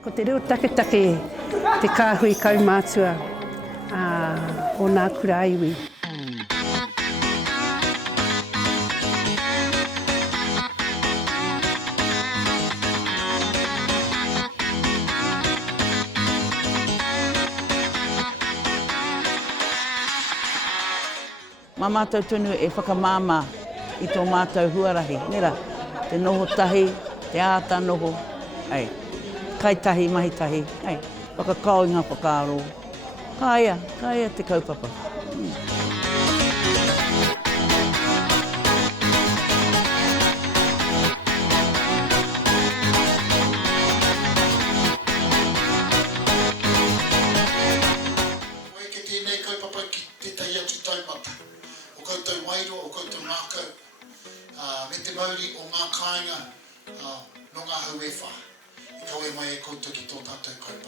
Ko te reo taketake te kāhui kaumātua o Ngā Kura iwi. Mā mātou tunu e whakamāmā I tō mātou huarahi. Nera, te noho tahi, te āta noho, ei, kaitahi, mahitahi, ei, whakakau I ngā whakaaro. Kāia te kaupapa. Tēnei kaupapa ki tētahi atu taumata. O koutou wairo, o koutou mākau, me te mauri o ngā kāinga no ngā hauewha. I kaue mai e koutou ki tō tātou kaupapa.